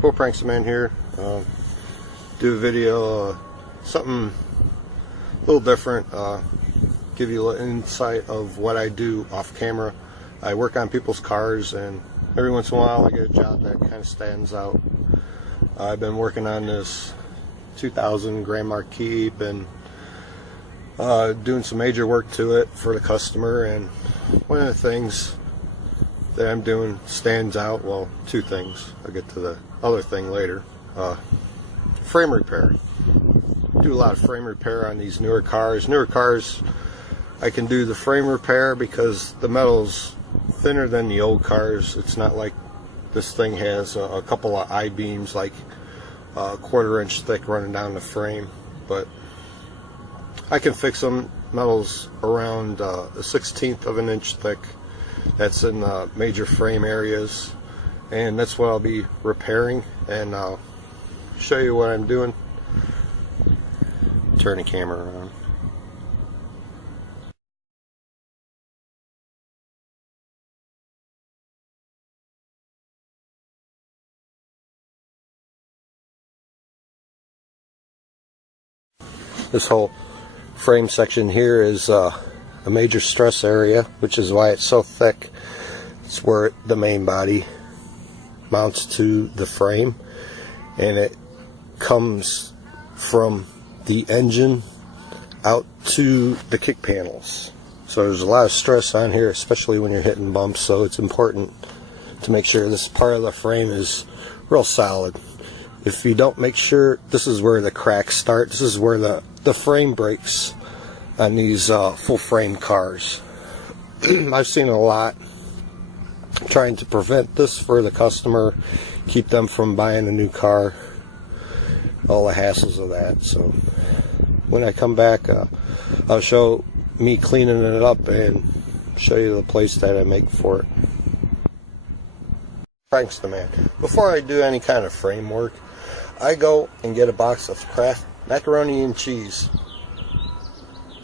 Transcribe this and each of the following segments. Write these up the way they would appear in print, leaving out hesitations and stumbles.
Cool Pranks Man here. Do a video, something a little different, give you a little insight of what I do off camera. I work on people's cars, and every once in a while I get a job that kind of stands out. I've been working on this 2000 Grand Marquis, been doing some major work to it for the customer, and one of the things that I'm doing stands out. Well, two things. I'll get to the other thing later. Frame repair. Do a lot of frame repair on these newer cars. Newer cars, I can do the frame repair because the metal's thinner than the old cars. It's not like this thing has a couple of I-beams like a 1/4 inch thick running down the frame, but I can fix them. Metal's around a 1/16 of an inch thick. That's in major frame areas, and that's what I'll be repairing, and I'll show you what I'm doing. Turn the camera around. This whole frame section here is a major stress area, which is why it's so thick. It's where the main body mounts to the frame, and it comes from the engine out to the kick panels. So there's a lot of stress on here, especially when you're hitting bumps, so it's important to make sure this part of the frame is real solid. If you don't make sure, this is where the cracks start. This is where the frame breaks on these full frame cars. I've seen a lot trying to prevent this for the customer, keep them from buying a new car, all the hassles of that. So when I come back, I'll show me cleaning it up and show you the place that I make for it. Pranks Man. Before I do any kind of frame work, I go and get a box of Kraft macaroni and cheese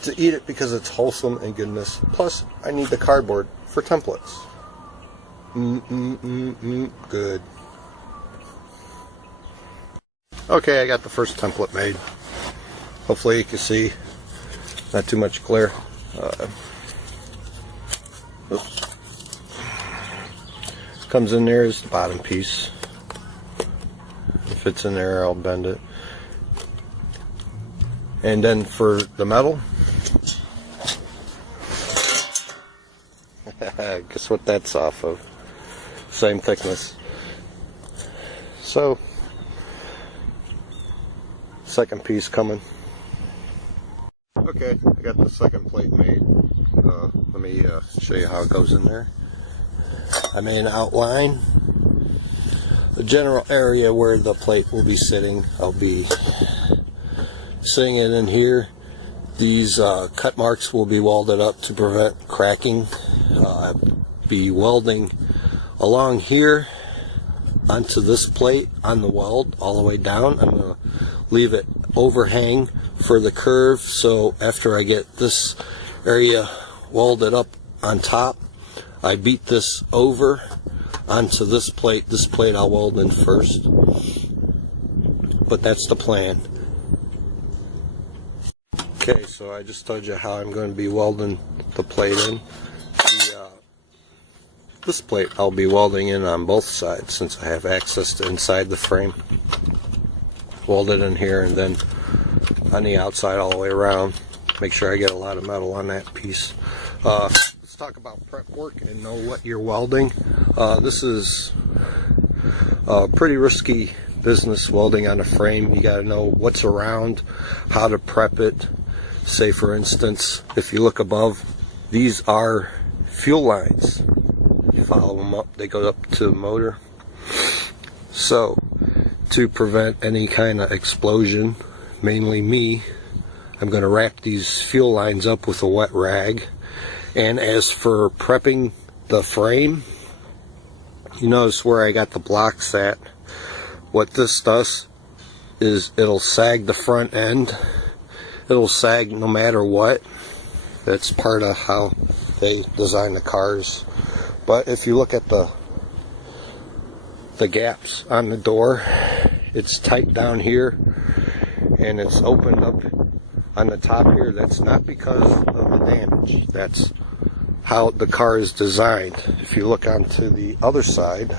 to eat it because it's wholesome and goodness. Plus, I need the cardboard for templates. Good. Okay, I got the first template made. Hopefully you can see. Not too much glare. Oops. Comes in there is the bottom piece. If it's in there, I'll bend it. And then for the metal, guess what that's off of? Same thickness. So, second piece coming. Okay, I got the second plate made. Let me show you how it goes in there. I made an outline. The general area where the plate will be sitting, I'll be sitting it in here. These cut marks will be welded up to prevent cracking. I'll be welding along here onto this plate on the weld all the way down. I'm going to leave it overhang for the curve, so after I get this area welded up on top, I beat this over onto this plate. This plate I'll weld in first, but that's the plan. Okay, so I just told you how I'm going to be welding the plate in. This plate I'll be welding in on both sides since I have access to inside the frame. Weld it in here and then on the outside all the way around. Make sure I get a lot of metal on that piece. Let's talk about prep work and know what you're welding. This is a pretty risky business, welding on a frame. You got to know what's around, how to prep it. Say for instance, if you look above, these are fuel lines. You follow them up, they go up to the motor. So to prevent any kind of explosion, mainly me, I'm going to wrap these fuel lines up with a wet rag. And as for prepping the frame, you notice where I got the blocks at. What this does is it'll sag the front end. It'll sag no matter what. That's part of how they design the cars. But if you look at the the gaps on the door. It's tight down here and it's opened up on the top here. That's not because of the damage. That's how the car is designed. If you look onto the other side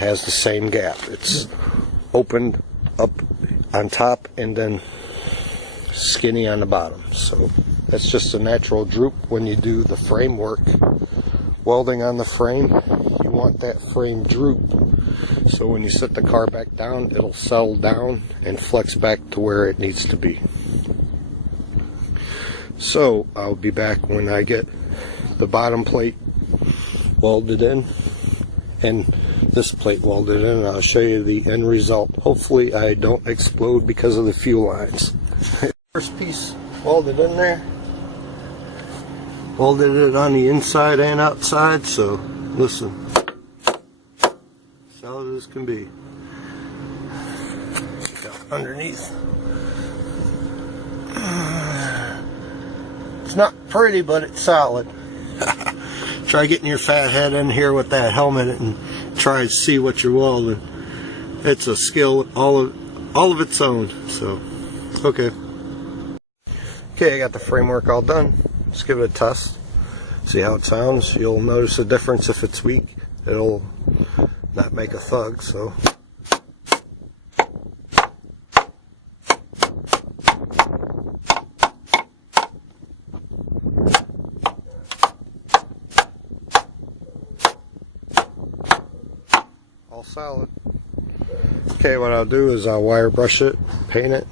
has the same gap. It's opened up on top and then skinny on the bottom. So that's just a natural droop when you do the framework. Welding on the frame, you want that frame droop. So when you set the car back down, it'll settle down and flex back to where it needs to be. So I'll be back when I get the bottom plate welded in and this plate welded in, and I'll show you the end result. Hopefully I don't explode because of the fuel lines. First piece welded in there. Welded it on the inside and outside, so listen. Solid as can be. Underneath. It's not pretty, but it's solid. Try getting your fat head in here with that helmet and try to see what you're welding. It's a skill all of its own. So, okay. Okay, I got the framework all done. Let's give it a test. See how it sounds. You'll notice a difference if it's weak. It'll not make a thug. So. All solid. Okay, what I'll do is I'll wire brush it, paint it.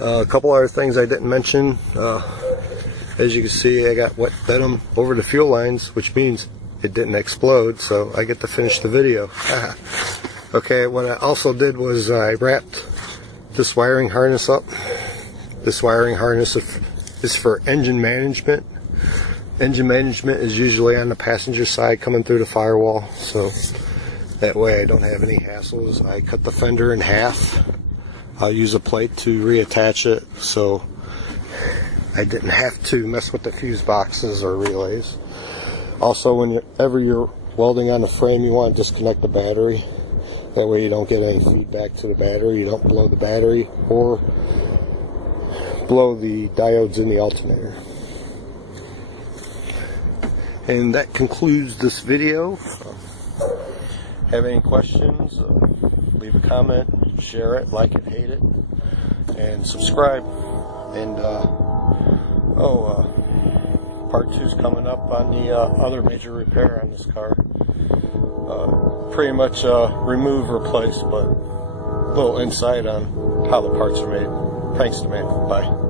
A couple other things I didn't mention. As you can see, I got wet denim over the fuel lines, which means it didn't explode, so I get to finish the video. Okay, what I also did was I wrapped this wiring harness up. This wiring harness is for engine management. Engine management is usually on the passenger side coming through the firewall, so that way I don't have any hassles. I cut the fender in half. I'll use a plate to reattach it, so I didn't have to mess with the fuse boxes or relays. Also, whenever you're welding on the frame, you want to disconnect the battery. That way you don't get any feedback to the battery. You don't blow the battery or blow the diodes in the alternator. And that concludes this video. Have any questions? Leave a comment, share it, like it, hate it, and subscribe. And part 2's coming up on the other major repair on this car. Pretty much remove, replace, but a little insight on how the parts are made. Thanks, man. Bye.